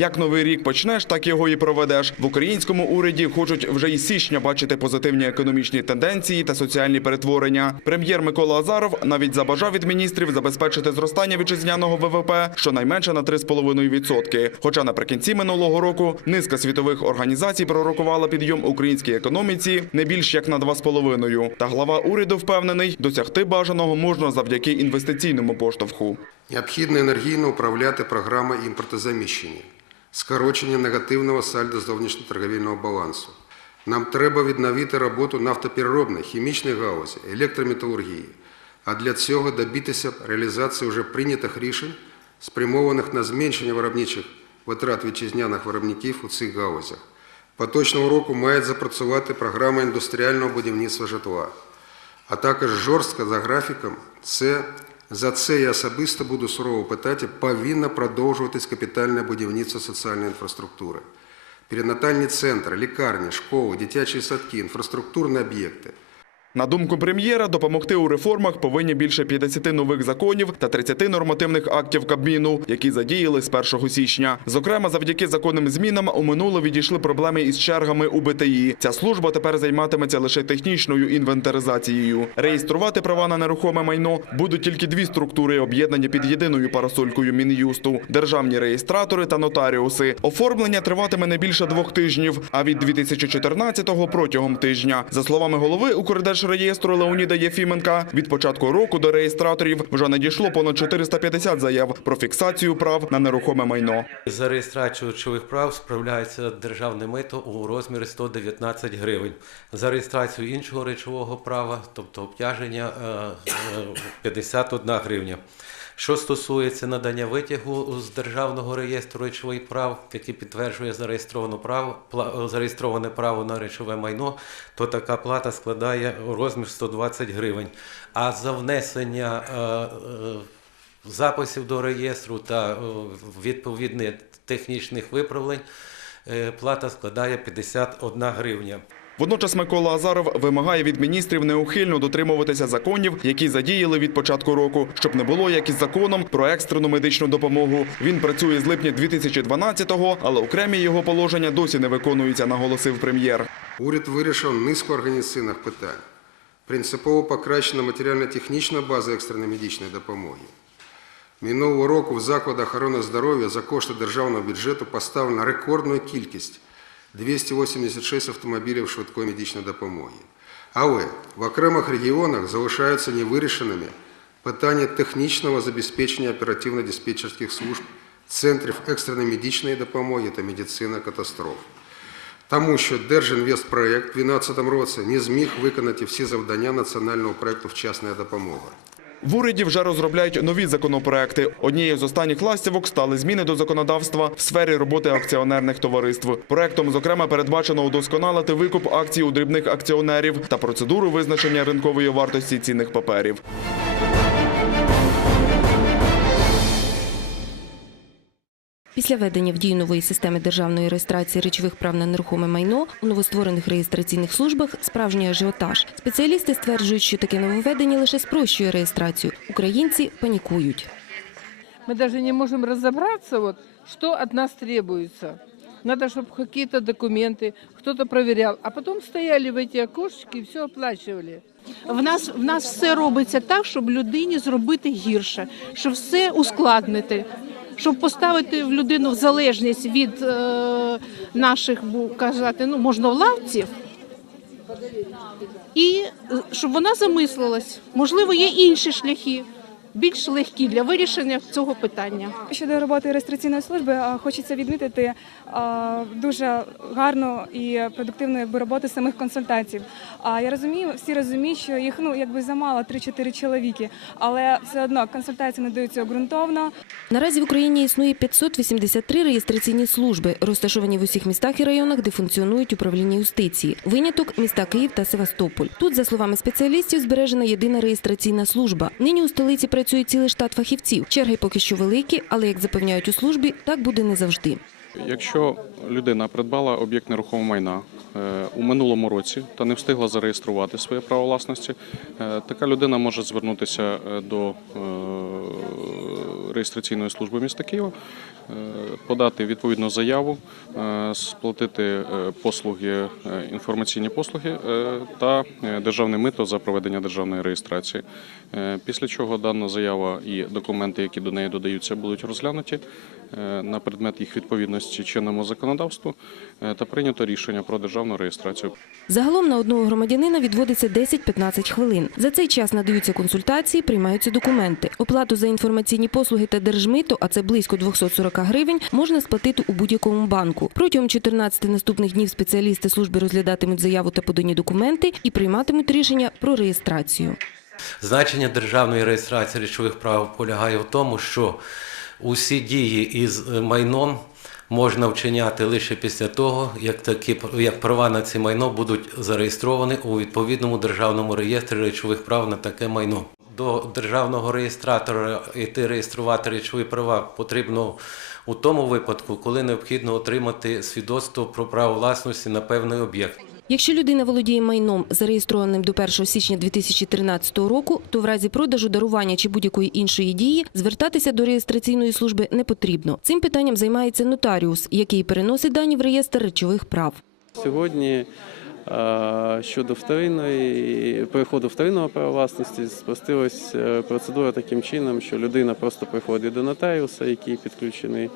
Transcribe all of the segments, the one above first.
Як новий рік почнеш, так його і проведеш. В українському уряді хочуть вже із січня бачити позитивні економічні тенденції та соціальні перетворення. Прем'єр Микола Азаров навіть забажав від міністрів забезпечити зростання вітчизняного ВВП щонайменше на 3,5%. Хоча наприкінці минулого року низка світових організацій пророкувала підйом українській економіці не більш як на 2,5%. Та глава уряду впевнений, досягти бажаного можна завдяки інвестиційному поштовху. Необхідно енергійно управляти програмою імпортозаміщення, скорочення негативного сальдо зовнішньоторговельного балансу. Нам треба відновити роботу нафтопереробної, хімічної галузі, електрометалургії, а для цього добитися реалізації вже прийнятих рішень, спрямованих на зменшення виробничих витрат вітчизняних виробників у цих галузях. Поточного року має запрацювати програма індустріального будівництва житла а також жорстко за графіком. Це за це я особисто буду сурово питати, повинно продовжуватись капітальне будівництво соціальної інфраструктури. Перинатальні центри, лікарні, школи, дитячі садки, інфраструктурні об'єкти. На думку прем'єра, допомогти у реформах повинні більше 50 нових законів та 30 нормативних актів Кабміну, які задіяли з 1 січня. Зокрема, завдяки законним змінам у минуле відійшли проблеми із чергами у БТІ. Ця служба тепер займатиметься лише технічною інвентаризацією. Реєструвати права на нерухоме майно будуть тільки дві структури, об'єднані під єдиною парасолькою Мін'юсту – державні реєстратори та нотаріуси. Оформлення триватиме не більше двох тижнів, а від 2014-го – протягом тижня. За словами голови Укрдержреєстру Леоніда Єфіменка, від початку року до реєстраторів вже надійшло понад 450 заяв про фіксацію прав на нерухоме майно. За реєстрацію речових прав справляється державне мито у розмірі 119 гривень. За реєстрацію іншого речового права, тобто обтяження, е, е, 51 гривня. Що стосується надання витягу з державного реєстру речових прав, який підтверджує зареєстроване право, зареєстроване право на речове майно, то така плата складає розмір 120 гривень. А за внесення е, е, записів до реєстру та е, відповідних технічних виправлень плата складає 51 гривня. Водночас Микола Азаров вимагає від міністрів неухильно дотримуватися законів, які задіяли від початку року, щоб не було як із законом про екстрену медичну допомогу. Він працює з липня 2012-го, але окремі його положення досі не виконуються, наголосив прем'єр. Уряд вирішив низку організаційних питань. Принципово покращена матеріально-технічна база екстреної медичної допомоги. Минулого року в закладах охорони здоров'я за кошти державного бюджету поставлена рекордна кількість 286 автомобілів швидкої медичної допомоги. Але в окремих регіонах залишаються невирішеними питання технічного забезпечення оперативно-диспетчерських служб, центрів екстреної медичної допомоги та медицини катастроф. Тому що Держінвестпроект у 2012 році не зміг виконати всі завдання національного проекту «Вчасна допомога». В уряді вже розробляють нові законопроекти. Однією з останніх ластівок стали зміни до законодавства в сфері роботи акціонерних товариств. Проектом, зокрема, передбачено удосконалити викуп акцій у дрібних акціонерів та процедуру визначення ринкової вартості цінних паперів. Після введення в дію нової системи державної реєстрації речових прав на нерухоме майно у новостворених реєстраційних службах справжній ажіотаж. Спеціалісти стверджують, що таке нововведення лише спрощує реєстрацію. Українці панікують. Мы даже не можем разобраться, вот, что от нас требуется. Надо, чтобы какие-то документы кто-то проверял. А потом стояли в эти окошечки и все оплачивали. В нас в нас все робиться так, щоб людині зробити гірше, щоб все ускладнити, щоб поставити в людину в залежність від е, наших казати, ну можновладців, і е, щоб вона замислилась. Можливо, є інші шляхи, більш легкі для вирішення цього питання. Щодо роботи реєстраційної служби, хочеться відмітити дуже гарну і продуктивну якби, роботу самих консультантів. А я розумію, всі розуміють, що їх ну якби замало 3-4 чоловіки, але все одно консультації надаються ґрунтовно. Наразі в Україні існує 583 реєстраційні служби, розташовані в усіх містах і районах, де функціонують управління юстиції. Виняток міста Київ та Севастополь. Тут, за словами спеціалістів, збережена єдина реєстраційна служба. Нині у столиці працює цілий штат фахівців. Черги поки що великі, але як запевняють у службі, так буде не завжди. Якщо людина придбала об'єкт нерухомого майна е, у минулому році та не встигла зареєструвати своє право власності, е, така людина може звернутися е, до реєстраційної служби міста Києва, подати відповідну заяву, сплатити послуги, інформаційні послуги та державне мито за проведення державної реєстрації. Е, Після чого дана заява і документи, які до неї додаються, будуть розглянуті е, на предмет їх відповідності чинному законодавству е, та прийнято рішення про державну реєстрацію. Загалом на одного громадянина відводиться 10-15 хвилин. За цей час надаються консультації, приймаються документи. Оплату за інформаційні послуги та держмито, а це близько 240 гривень, можна сплатити у будь-якому банку. Протягом 14 наступних днів спеціалісти служби розглядатимуть заяву та подані документи і прийматимуть рішення про реєстрацію. Значення державної реєстрації речових прав полягає в тому, що усі дії із е, майном можна вчиняти лише після того, як такі як права на це майно будуть зареєстровані у відповідному державному реєстрі речових прав на таке майно. До державного реєстратора йти реєструвати речові права потрібно у тому випадку, коли необхідно отримати свідоцтво про право власності на певний об'єкт. Якщо людина володіє майном, зареєстрованим до 1 січня 2013 року, то в разі продажу, дарування чи будь-якої іншої дії звертатися до реєстраційної служби не потрібно. Цим питанням займається нотаріус, який переносить дані в реєстр речових прав. Сьогодні щодо вторинної переходу вторинного права власності спростилась е, процедура таким чином, що людина просто приходить до нотаріуса, який підключений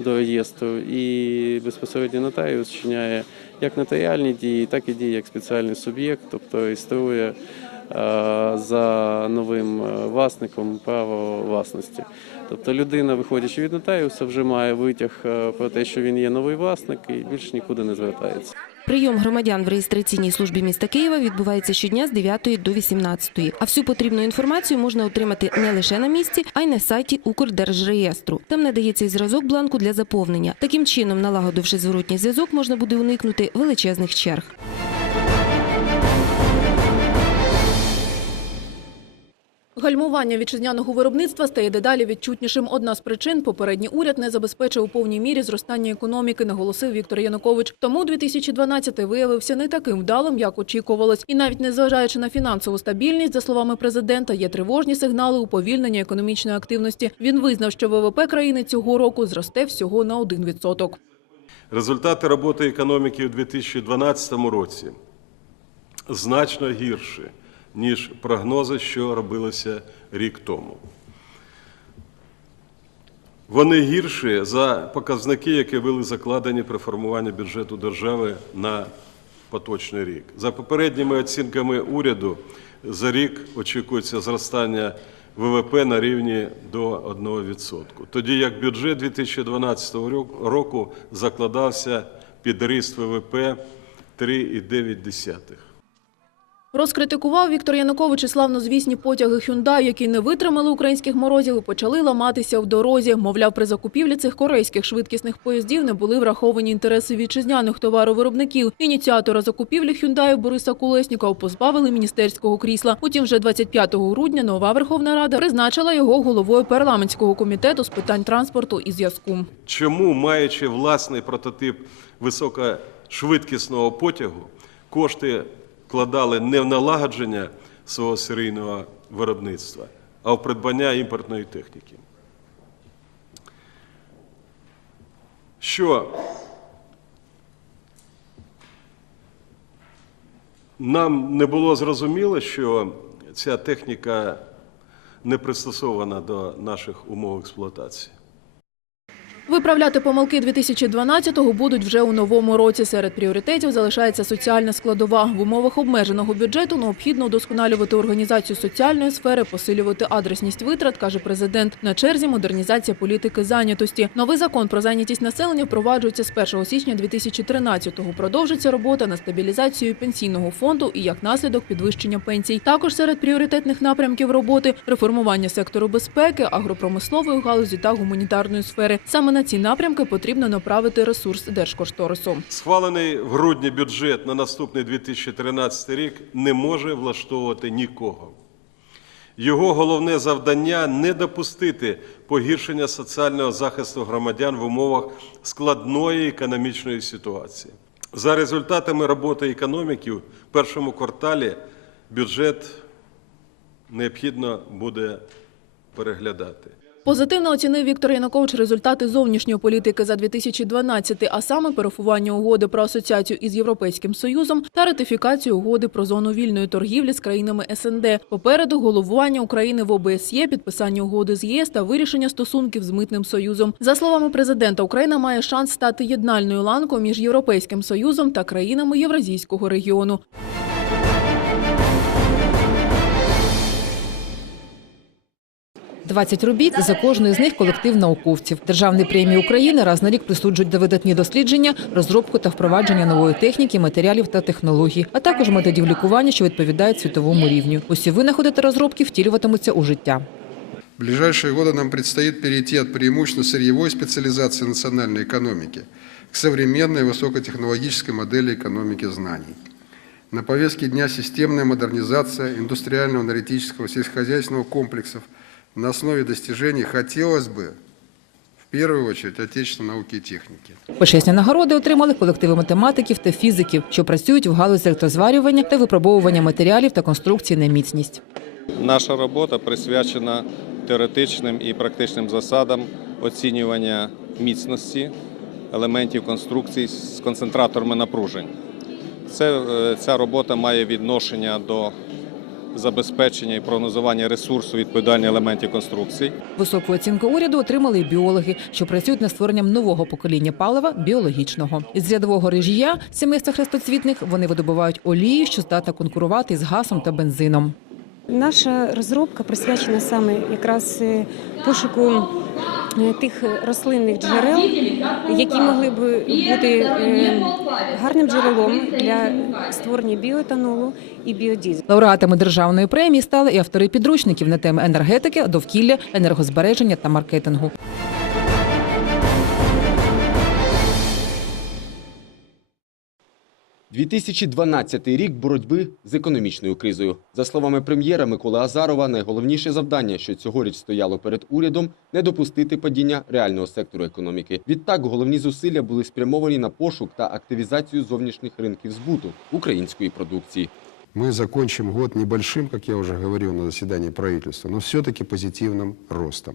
до реєстру, і безпосередньо нотаріус вчиняє як нотаріальні дії, так і дії як спеціальний суб'єкт, тобто реєструє е, за новим е, власником право власності. Тобто людина, виходячи від нотаріуса, вже має витяг е, про те, що він є новий власник, і більш нікуди не звертається. Прийом громадян в реєстраційній службі міста Києва відбувається щодня з 9 до 18. А всю потрібну інформацію можна отримати не лише на місці, а й на сайті Укрдержреєстру. Там надається і зразок бланку для заповнення. Таким чином, налагодивши зворотній зв'язок, можна буде уникнути величезних черг. Гальмування вітчизняного виробництва стає дедалі відчутнішим. Одна з причин – попередній уряд не забезпечив у повній мірі зростання економіки, наголосив Віктор Янукович. Тому 2012 виявився не таким вдалим, як очікувалось. І навіть незважаючи на фінансову стабільність, за словами президента, є тривожні сигнали уповільнення економічної активності. Він визнав, що ВВП країни цього року зросте всього на 1%. Результати роботи економіки у 2012 році значно гірші, ніж прогнози, що робилися рік тому. Вони гірші за показники, які були закладені при формуванні бюджету держави на поточний рік. За попередніми оцінками уряду, за рік очікується зростання ВВП на рівні до 1%. Тоді як бюджет 2012 року закладався під ріст ВВП 3,9%. Розкритикував Віктор Янукович і славнозвісні потяги Hyundai, які не витримали українських морозів і почали ламатися в дорозі. Мовляв, при закупівлі цих корейських швидкісних поїздів не були враховані інтереси вітчизняних товаровиробників. Ініціатора закупівлі Hyundai Бориса Колеснікова позбавили міністерського крісла. Утім, вже 25 грудня нова Верховна Рада призначила його головою парламентського комітету з питань транспорту і зв'язку. Чому, маючи власний прототип високошвидкісного потягу, кошти вкладали не в налагодження свого серійного виробництва, а в придбання імпортної техніки? Що нам не було зрозуміло, що ця техніка не пристосована до наших умов експлуатації. Виправляти помилки 2012-го будуть вже у новому році. Серед пріоритетів залишається соціальна складова. В умовах обмеженого бюджету необхідно удосконалювати організацію соціальної сфери, посилювати адресність витрат, каже президент. На черзі модернізація політики зайнятості. Новий закон про зайнятість населення впроваджується з 1 січня 2013-го. Продовжиться робота на стабілізацію пенсійного фонду і як наслідок підвищення пенсій. Також серед пріоритетних напрямків роботи реформування сектору безпеки, агропромислової галузі та гуманітарної сфери. Саме на ці напрямки потрібно направити ресурс держкошторису. Схвалений в грудні бюджет на наступний 2013 рік не може влаштовувати нікого. Його головне завдання не допустити погіршення соціального захисту громадян в умовах складної економічної ситуації. За результатами роботи економіки в першому кварталі бюджет необхідно буде переглядати. Позитивно оцінив Віктор Янукович результати зовнішньої політики за 2012, а саме переформування угоди про асоціацію із Європейським Союзом та ратифікацію угоди про зону вільної торгівлі з країнами СНД. Попереду головування України в ОБСЄ, підписання угоди з ЄС та вирішення стосунків з митним союзом. За словами президента, Україна має шанс стати єднальною ланкою між Європейським Союзом та країнами Євразійського регіону. – 20 робіт, за кожною з них колектив науковців. Державні премії України раз на рік присуджують за видатні дослідження, розробку та впровадження нової техніки, матеріалів та технологій, а також методів лікування, що відповідають світовому рівню. Усі винаходи та розробки втілюватимуться у життя. В ближайшие годы нам предстоит перейти от преимущественно сырьевой специализации национальной экономики к современной высокотехнологической модели экономики знаний. На повестке дня системная модернизация индустриального, аналитического, сельскохозяйственного комплексов на основе достижений, хотелось бы, в первую очередь, отечественной науки и техники. Почесні нагороди отримали колективи математиків та фізиків, що працюють в галузі електрозварювання та випробовування матеріалів та конструкцій на міцність. Наша робота присвячена теоретичним і практичним засадам оцінювання міцності елементів конструкцій з концентраторами напружень. Це, е, ця робота має відношення до забезпечення і прогнозування ресурсу відповідальних елементів конструкцій. Високу оцінку уряду отримали і біологи, що працюють над створенням нового покоління палива біологічного. Із рядового режія сімейства хрестоцвітних вони видобувають олію, що здатна конкурувати з газом та бензином. Наша розробка присвячена саме якраз е, пошуку тих рослинних джерел, які могли б бути е, гарним джерелом для створення біоетанолу і біодізелю. Лауреатами державної премії стали і автори підручників на теми енергетики, довкілля, енергозбереження та маркетингу. – 2012 рік боротьби з економічною кризою. За словами прем'єра Миколи Азарова, найголовніше завдання, що цьогоріч стояло перед урядом, не допустити падіння реального сектору економіки. Відтак, головні зусилля були спрямовані на пошук та активізацію зовнішніх ринків збуту української продукції. Мы закончим год небольшим, как я уже говорил на заседании правительства, но все-таки позитивным ростом.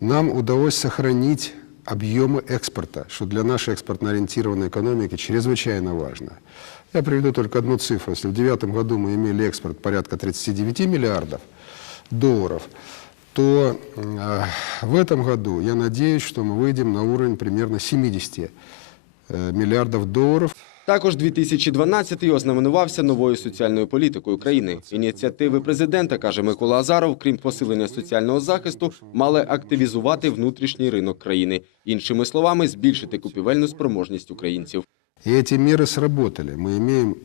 Нам удалось сохранить объемы экспорта, что для нашей экспортно-ориентированной экономики чрезвычайно важно. Я приведу только одну цифру. Если в 2009 году мы имели экспорт порядка 39 миллиардов долларов, то э, в этом году я надеюсь, что мы выйдем на уровень примерно 70 э, миллиардов долларов. Також 2012-й ознаменувався новою соціальною політикою країни. Ініціативи президента, каже Микола Азаров, крім посилення соціального захисту, мали активізувати внутрішній ринок країни. Іншими словами, збільшити купівельну спроможність українців. И эти меры сработали. Мы имеем,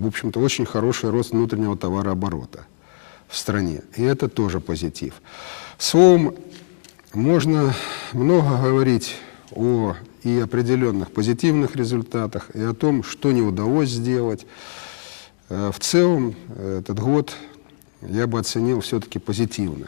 в общем-то, очень хороший рост внутреннего товарооборота в стране. И это тоже позитив. Словом, можно много говорить о и определенных позитивных результатах, и о том, что не удалось сделать. Э, В целом, э, этот год я бы оценил все-таки позитивно.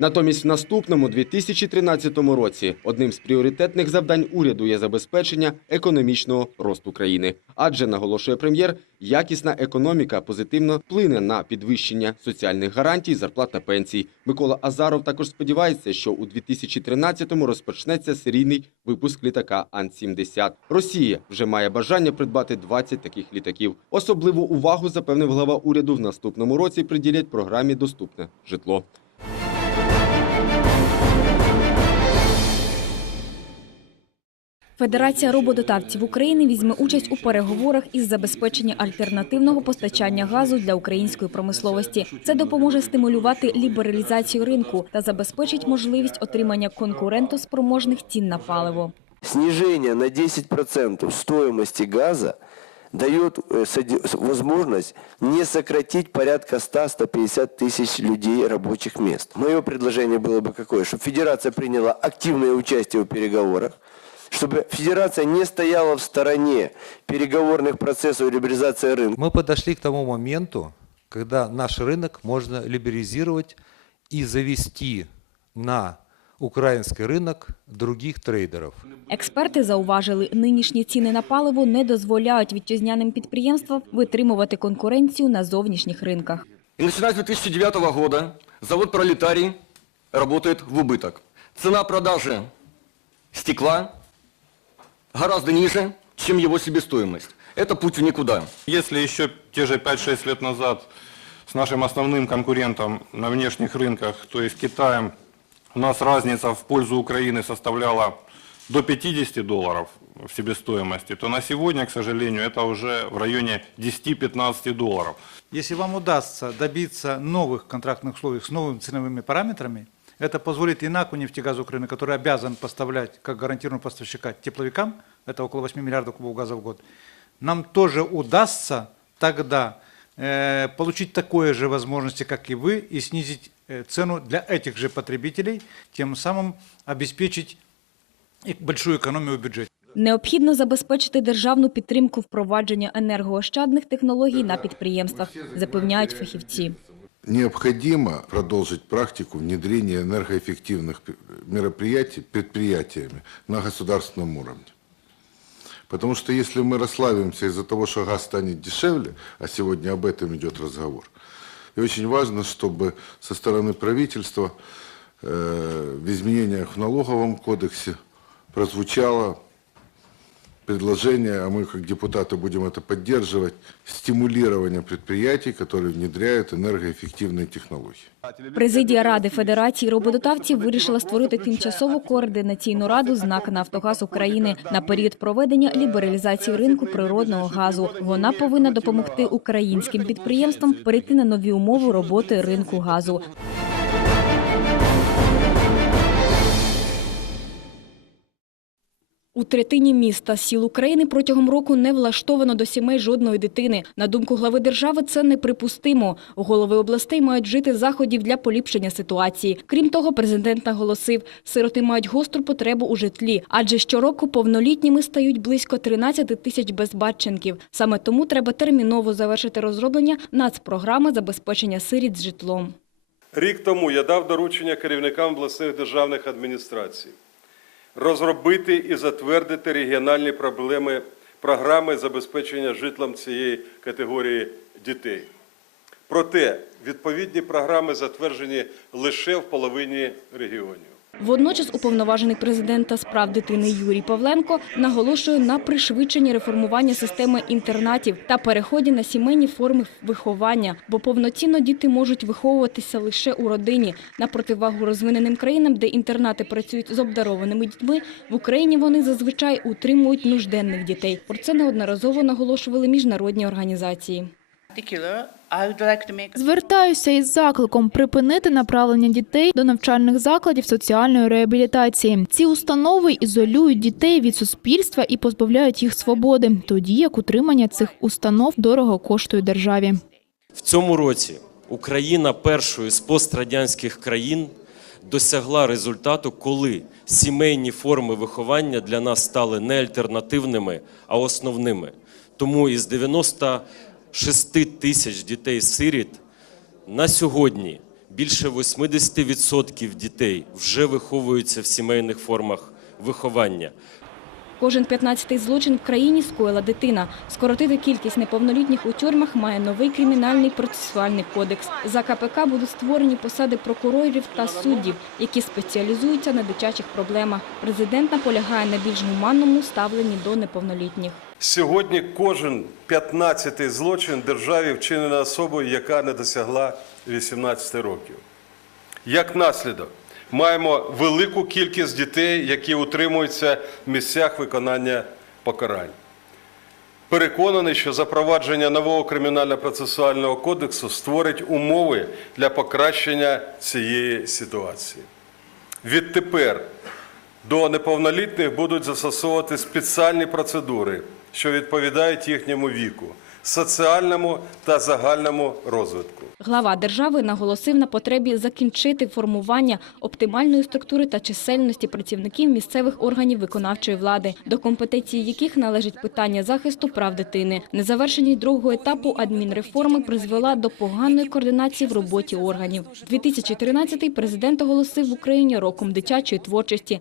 Натомість в наступному 2013 році одним з пріоритетних завдань уряду є забезпечення економічного росту країни. Адже, наголошує прем'єр, якісна економіка позитивно вплине на підвищення соціальних гарантій, зарплат та пенсій. Микола Азаров також сподівається, що у 2013-му розпочнеться серійний випуск літака Ан-70. Росія вже має бажання придбати 20 таких літаків. Особливу увагу, запевнив глава уряду, в наступному році приділять програмі «Доступне житло». Федерація робототавців України візьме участь у переговорах із забезпечення альтернативного постачання газу для української промисловості. Це допоможе стимулювати лібералізацію ринку та забезпечить можливість отримання конкурентоспроможних цін на паливо. Снижение на 10% стоимости газа дает э, соди- возможность не сократить порядка 100-150 тысяч людей рабочих мест. Мое предложение было бы какое? Чтобы Федерация приняла активное участие в переговорах, чтобы Федерация не стояла в стороне переговорных процессов либерализации рынка. Мы подошли к тому моменту, когда наш рынок можно либерализировать и завести на украинский рынок других трейдеров. Експерти зауважили, нинішні ціни на паливо не дозволяють вітчизняним підприємствам витримувати конкуренцію на зовнішніх ринках. И начиная с 2009 года завод «Пролетарий» работает в убыток. Цена продажи стекла гораздо ниже, чем его себестоимость. Это путь в никуда. Если еще те же 5-6 лет назад с нашим основным конкурентом на внешних рынках, то есть Китаем, у нас разница в пользу Украины составляла до 50 долларов в себестоимости, то на сегодня, к сожалению, это уже в районе 10-15 долларов. Если вам удастся добиться новых контрактных условий с новыми ценовыми параметрами, это позволит и НАКу «Нефтегаз Украины», который обязан поставлять, как гарантированного поставщика, тепловикам, это около 8 миллиардов кубов газа в год, нам тоже удастся тогда э, получить такое же возможности, как и вы, и снизить э, цену для этих же потребителей, тем самым обеспечить и большую экономию в бюджете. Необхідно забезпечити державну підтримку впровадження енергоощадних технологій на підприємствах, запевняють фахівці. Необходимо продолжить практику внедрения энергоэффективных мероприятий предприятиями на государственном уровне. Потому что если мы расслабимся из-за того, что газ станет дешевле, а сегодня об этом идет разговор, и очень важно, чтобы со стороны правительства э, в изменениях в налоговом кодексе прозвучало предложение, а мы как депутаты будем это поддерживать, стимулирование предприятий, которые внедряют энергоэффективные технологии. Президія Ради Федерації роботодавців вирішила створити тимчасову координаційну раду з НАК «Нафтогаз України на період проведення лібералізації ринку природного газу. Вона повинна допомогти українським підприємствам перейти на нові умови роботи ринку газу. У третині міста сіл України протягом року не влаштовано до сімей жодної дитини. На думку глави держави, це неприпустимо. Голови областей мають жити заходів для поліпшення ситуації. Крім того, президент наголосив, сироти мають гостру потребу у житлі, адже щороку повнолітніми стають близько 13 тисяч безбатченків. Саме тому треба терміново завершити розроблення нацпрограми забезпечення сиріт з житлом. Рік тому я дав доручення керівникам обласних державних адміністрацій розробити і затвердити регіональні проблеми, програми забезпечення житлом цієї категорії дітей. Проте відповідні програми затверджені лише в половині регіонів. Водночас уповноважений президента з прав дитини Юрій Павленко наголошує на пришвидшенні реформування системи інтернатів та переході на сімейні форми виховання, бо повноцінно діти можуть виховуватися лише у родині. На противагу розвиненим країнам, де інтернати працюють з обдарованими дітьми, в Україні вони зазвичай утримують нужденних дітей. Про це неодноразово наголошували міжнародні організації. Звертаюся із закликом припинити направлення дітей до навчальних закладів соціальної реабілітації. Ці установи ізолюють дітей від суспільства і позбавляють їх свободи, тоді як утримання цих установ дорого коштує державі. В цьому році Україна першою з пострадянських країн досягла результату, коли сімейні форми виховання для нас стали не альтернативними, а основними. Тому із 96 тисяч дітей-сиріт на сьогодні більше 80% дітей вже виховуються в сімейних формах виховання. Кожен 15-й злочин в країні скоїла дитина. Скоротити кількість неповнолітніх у тюрмах має новий кримінальний процесуальний кодекс. За КПК будуть створені посади прокурорів та суддів, які спеціалізуються на дитячих проблемах. Президент наполягає на більш гуманному ставленні до неповнолітніх. Сьогодні кожен 15-й злочин державі вчинена особою, яка не досягла 18 років. Як наслідок, маємо велику кількість дітей, які утримуються в місцях виконання покарань. Переконаний, що запровадження нового кримінально-процесуального кодексу створить умови для покращення цієї ситуації. Відтепер до неповнолітніх будуть застосовувати спеціальні процедури, що відповідають їхньому віку, соціальному та загальному розвитку. Глава держави наголосив на потребі закінчити формування оптимальної структури та чисельності працівників місцевих органів виконавчої влади, до компетенції яких належить питання захисту прав дитини. Незавершеність другого етапу адмінреформи призвела до поганої координації в роботі органів. 2013-й президент оголосив в Україні роком дитячої творчості.